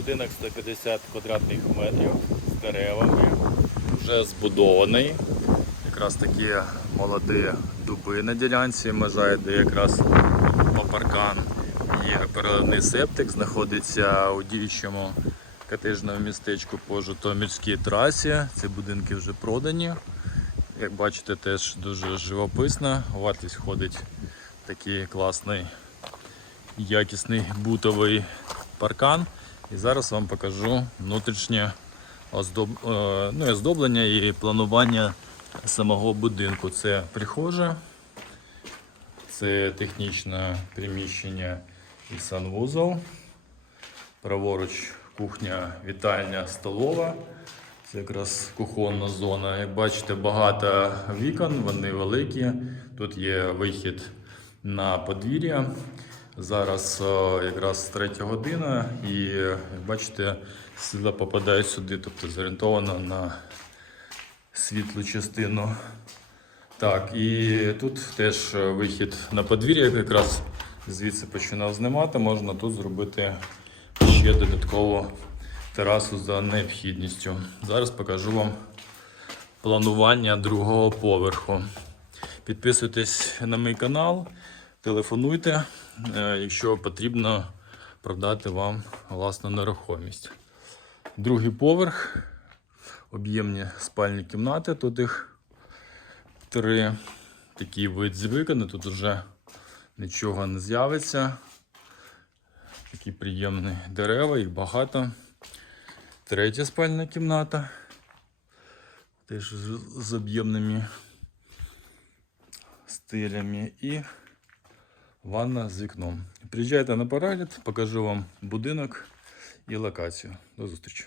Будинок 150 квадратних метрів з деревами, вже збудований. Якраз такі молоді дуби на ділянці, межа йде якраз по паркан. Є переливний септик, знаходиться у діючому котежному містечку по Житомирській трасі. Ці будинки вже продані. Як бачите, теж дуже живописно. Вартість входить такий класний, якісний бутовий паркан. І зараз вам покажу внутрішнє оздоб... е, ну, і оздоблення і планування самого будинку. Це прихожа, це технічне приміщення і санвузол. Праворуч кухня, вітальня, столова. Це якраз кухонна зона. Як бачите, багато вікон, вони великі. Тут є вихід на подвір'я. Зараз е, якраз третя година, і як бачите, світло попадає сюди, тобто зорієнтовано на світлу частину. Так, і тут теж е, вихід на подвір'я, якраз звідси починав знімати. Можна тут зробити ще додаткову терасу за необхідністю. Зараз покажу вам планування другого поверху. Підписуйтесь на мій канал, телефонуйте, якщо потрібно продати вам власну нерухомість. Другий поверх, об'ємні спальні кімнати. Тут їх три. Такий вид з тут вже нічого не з'явиться. Такі приємні дерева, їх багато. Третя спальна кімната. Теж з об'ємними стилями. І ванна з вікном. Приїжджайте на перегляд, покажу вам будинок і локацію. До зустрічі.